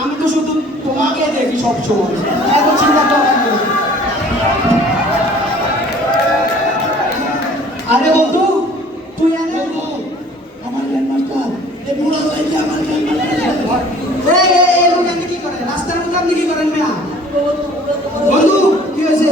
আমি তো শুধু তোমাকে দেখি সবসময়, এত চিন্তা করেন। আরে বন্ধু তুই আমার গ্র্যান্ডমাস্টার এই বুড়া হয়েছে আমার গ্র্যান্ডমাস্টার। এই লোক আপনি কি করেন রাস্তার মধ্যে? আপনি কি করেন মিয়া? বন্ধু কি হয়েছে?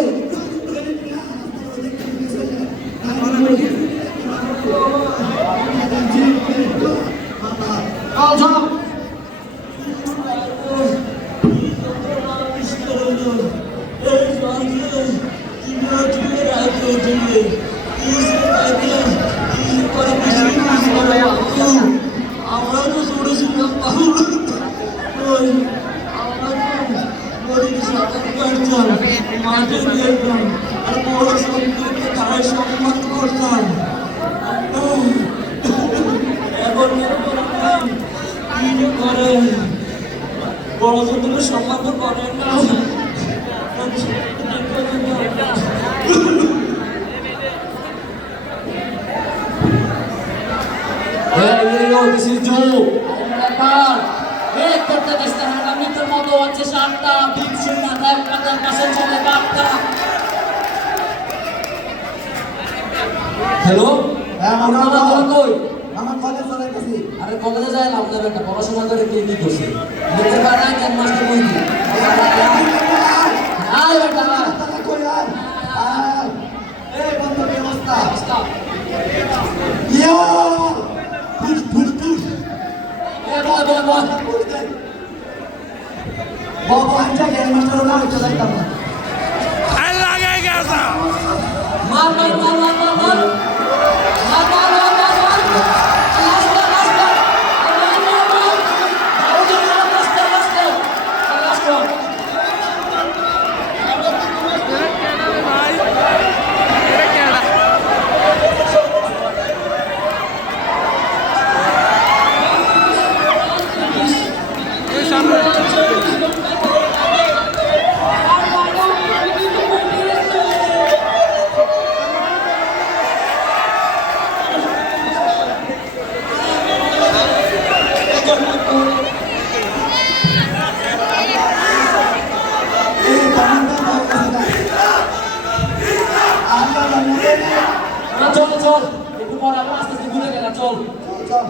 আমরা তো ছোট ছিলাম, মাঠে দেখতাম আর বড় সন্তানকে তারাই সম্মান করতাম। এখন কি করে বড় সন্তানকে সম্মান তো করেন না। This is Joe. তোর মতো হচ্ছে সাতটা বিগ শূন্য পাশে চলে বার্তা। হ্যালো, আমার কলেজ চলে গেছি। আরে কলেজে যাই লাভ নেবে একটা পড়াশোনা করে কে কি করছে বুঝতে পারে না কেন মাস্টার বলছি আয় বেটা কই আয় এই বন্ধু কি অবস্থা? পুশ পুশ পুশ বাবা আচ্ছা গ্র্যান্ডমাস্টার না হইতে যাইতাম না। মার মার মার মার মার মার চল চল একটু পর আবার আস্তে আস্তে ঘুরে গেলা চল চল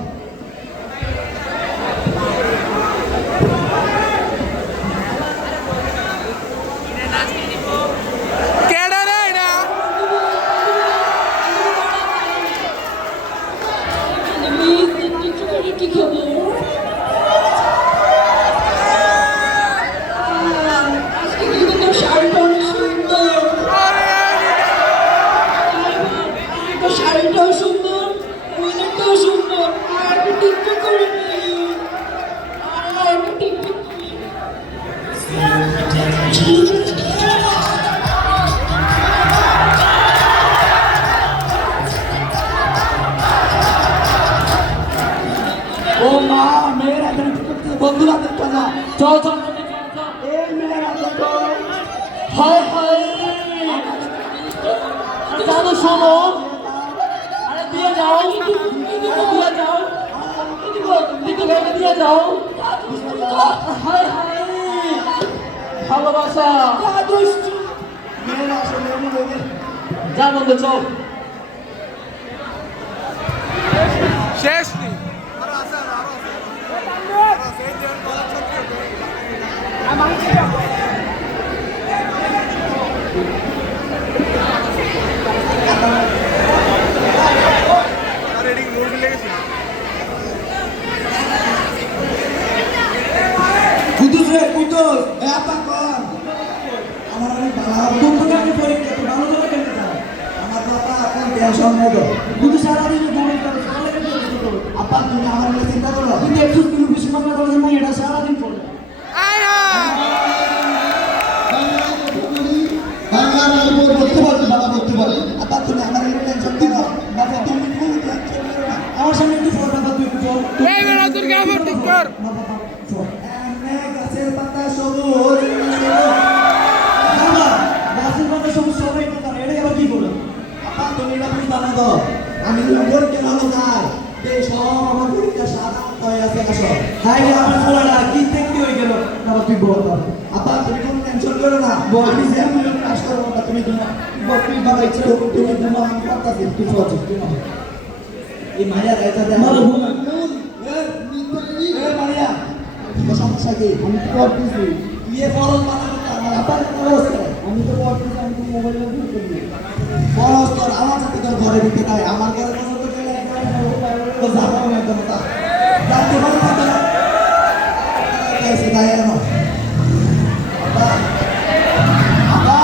শাড়িটাও সুন্দর, ওয়েদারটাও সুন্দর, আর একটু টিকটক করে নিই, আর একটু টিকটক করি। ও মা মেয়েরা বন্ধুরা দেখতে না। চল চল এই মেয়েরা দেখো হায় হায় জানো শোনো আরে দিয়ে যাও দিয়ে যাও দিয়ে যাও হায় হায় ভালোবাসা মেয়েরা আসলে যা বন্ধু চল শেষ নেই কুতুস রে কুতুস এত কর আমার অনেক ভালো বন্ধুরা আমি পরীক্ষা তো ভালো করে কেন আমার বাবা আপনার টেনশন নেই তো কুতুস সারা দিন দৌড়ে করে কলেজে পড়তে করো আপা তুমি আমার নিয়ে চিন্তা করো তুমি একটু তুমি বিশ্বনাথ কলেজে না এটা সারা দিন পড়ো আমার সামনে একটু ফটো তুই আবার ঠিক কর। এমনে গাছের পাতা সবুজ বাবা, গাছের পাতা সবুজ সবাই তো জানে, এটা আবার কি বলে? আপা তুমি এটা বুঝবা না তো, আমি পরীক্ষা ভালো যাই এই সব আমার পরীক্ষা সাদা হয়ে আছে আসো। হাই রে আমার ছোড়াটা কি দেখতে হয়ে গেল, বাবা তুই বল বাবা। আপা তুমি কোনো টেনশন করো না, আমি যে আমি কাজ করবো না, তুমি তোমার তুমি বাবা ইচ্ছে তুমি তোমার আমি করতেছি তুই চলছি এই মায়া রাইতা দে আমার ভুল মারিয়া কি সমস্যা কি? আমি তো করতেছি ইয়ে ফরজ মানা করতে আমার আপার ফরজ আমি তো করতেছি, আমি তো মোবাইলে ভুল করি ফরজ তোর আমার সাথে তোর ঘরে ঢুকে তাই আমার ঘরে পছন্দ করলে তো যাবো না একদম তা যাতে ভালো থাকে না এসে তাই এনো আপা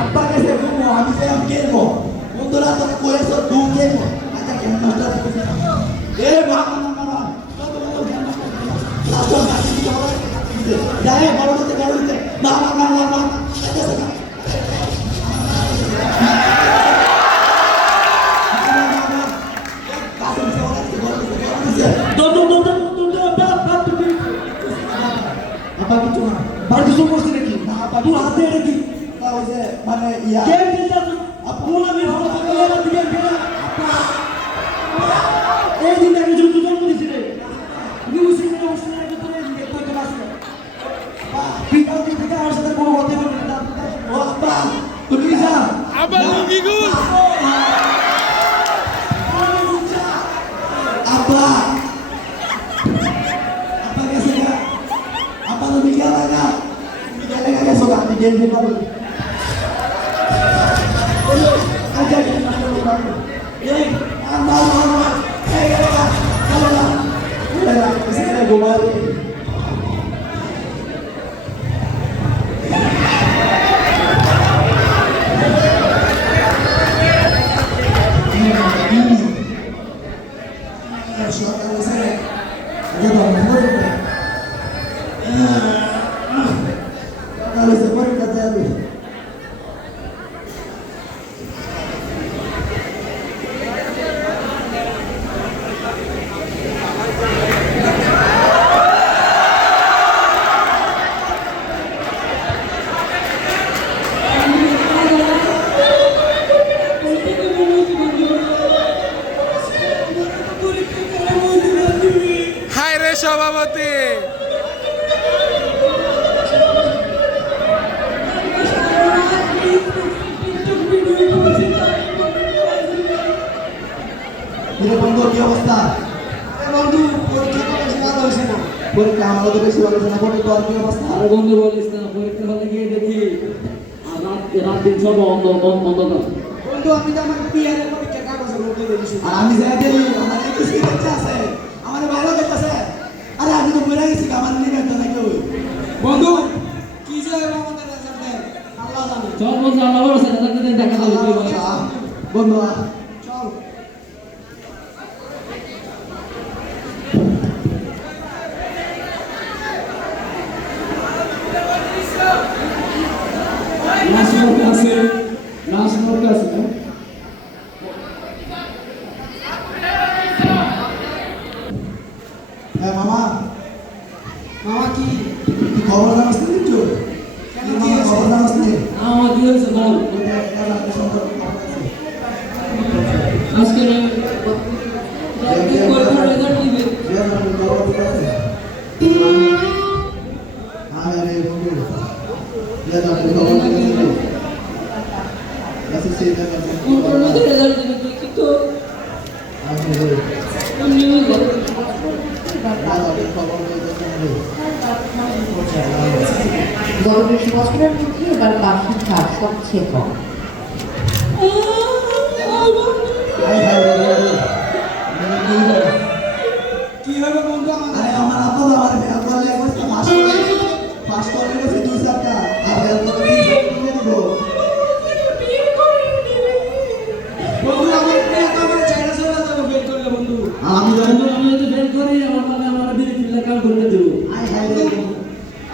আপা কেসে ঘুমো আমি সে আমি খেলবো বন্ধুরা তোকে কয়েছো দু খেলবো আচ্ছা কেন নষ্ট এ বাবা বাবা যাই বড় হতে না না না না না আপা কিছু না বাড়ি কিছু করছি নাকি না আপা তুই হাতে এটা কি ওই যে মানে ইয়া গেম খেলতে আপু আমি ভালো থাকলে আমার দিকে গেল আপা এই দিন আগে যুদ্ধ জন্ম দিছিলে নিউজে অনুষ্ঠানের ভিতরে দেখতে তো আসলে বিকাল দিন থেকে আমার সাথে কোনো কথা বলবে না ও আপা তুমি যা আবার লুঙ্গি গুল। আপা আপা कैसे का আপা তুমি क्या लगा তুমি क्या लगा कैसे का আমি गेम खेल पाऊँ अच्छा ये अंदर अंदर ए लगा चलो किसी ने घुमा दे হায় রে সভাপতি। বন্ধু কি অবস্থা? বন্ধু পরীক্ষা তো বেশি ভালো হয়েছে না, পরীক্ষা আমারও তো বেশি ভালো হয়েছে না, বন্ধু তোর কি অবস্থা? আরে বন্ধু বলিস না, পরীক্ষা হলে গিয়ে দেখি আর রাত দিন সব অন্ধকার। বন্ধু আমি তো আমার পিয়ারের পরীক্ষা কাগজে বলতে দিয়েছি আর আমি যাই দেই আমার একটু সিরিয়াস আছে আমার বাইরে দেখতেছে আরে আমি তো বলে গেছি আমার নিয়ে তো নাকি ওই বন্ধু কি যে হবে আমাদের রেজাল্টে আল্লাহ জানে। চল বন্ধু, আল্লাহ ভরসা, রাতে দিন দেখা যাবে। তুই বল। বন্ধু চল লাস্ট নোট আছে হ্যাঁ মামা মামা কি খবর জানাস না কিছু কেন কি খবর জানাস না আমার কি হয়েছে বল। আজকে পরীক্ষার রেজাল্ট দিবে। আরে বন্ধু রেজাল্ট দিবে তুই কিন্তু নিউজ গত 20 বছরের মধ্যে এবার বার্ষিক হার সবচেয়ে কম। কি হবে বন্ধু আমাদের আমার আপা আমার বেল করলে অবস্থা পাস করলে গেছে 2 টাকা আর বেল করলে 3 টাকা দিব বন্ধু আমার প্রিয় আমার চাইনা চলে যাবে বেল করলে বন্ধু আমি বন্ধু আমি যদি ফেল করি আমার বাবা আমার বিয়ে দিলে কাল করে দেব। আই হাই রে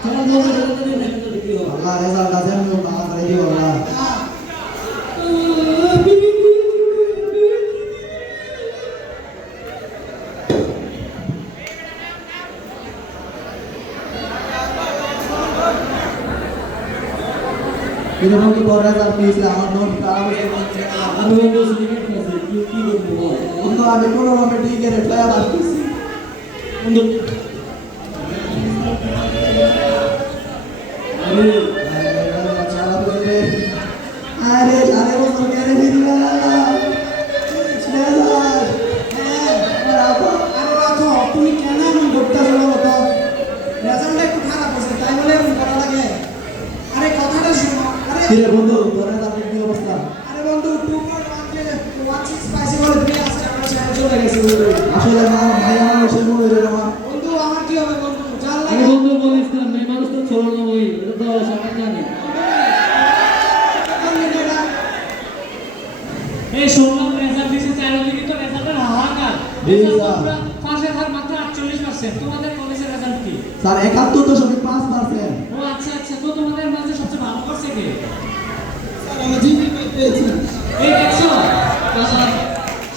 চল বন্ধু রেজাল্ট দিন দেখা যাবে কি হবে। আল্লাহ রেজাল্ট আছে আমি বাবা করে দিব আল্লাহ কিন্তু বন্ধু তোর রেজাল্ট পেয়েছে আমার মন খারাপ হয়ে গেছে। আমি বন্ধু সিগারেট খাচ্ছি কি করবো বল? বন্ধু আমি কোনোভাবে ঠিক রে ফেয়া আসতেছি বন্ধু আরে আরে সাড়ে বছর কেড়ে দিলা তুমি কেন এমন করতেছো বলো তো? রেজাল্টটা একটু খারাপ হয়েছে তাই বলে এমন করা লাগে? আরে কথাটা শোনো। আরে কিরে বন্ধু তোর রেজাল্টের কি অবস্থা? আরে বন্ধু 2.16 পাইছি বলে তুমি আজকে আমার সাথে চলে গেছো। আসলে না ভাই আমার সে মনে রে না বন্ধু আমার কি হবে বন্ধু জান আমি লাগে বন্ধু বলিস না মেয়ে মানুষ তো ছোড়ো না ওই এটা তো সবাই জানে। এই শুনলাম রেজাল্ট দিয়েছে চারিদিকে তো রেজাল্টের হাহাকার। রেজাল্ট পাশে থার মাত্র 48%। তোমাদের কলেজের রেজাল্ট কি? স্যার 71.5%। ও আচ্ছা আচ্ছা, তো তোমাদের মাঝে সবচেয়ে ভালো করছে কে? আমার জিপি পেয়েছি। এই দেখছো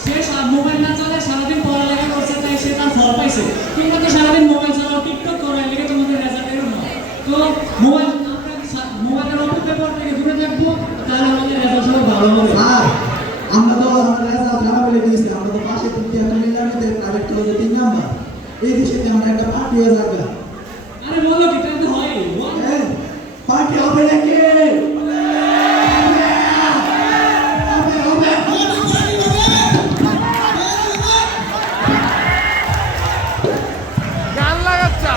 সে মোবাইল না চালায় সারাদিন পড়ালেখা করছে তাই সে তার ফল পাইছে। তোমরা তো সারাদিন মোবাইল চালাও টিকটক করো এদিকে তোমাদের রেজাল্ট এরকম না। তো মোবাইলের অপেক্ষা পর থেকে দূরে থাকবো তাহলে আমাদের রেজাল্ট সব ভালো হবে। স্যার আমরা তো আমাদের রেজাল্ট খারাপ হয়ে গেছে আমরা তো পাশে থেকে একটা নিলামে প্রাইভেট কলেজে 3 নাম্বার এই দেশে আমরা একটা পার্টি হয়ে যাবে আরে বলো কি তাই তো হয় পার্টি হবে নাকি গান লাগাচ্ছা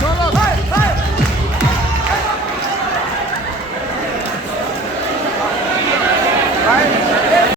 চলো ভাই ভাই ভাই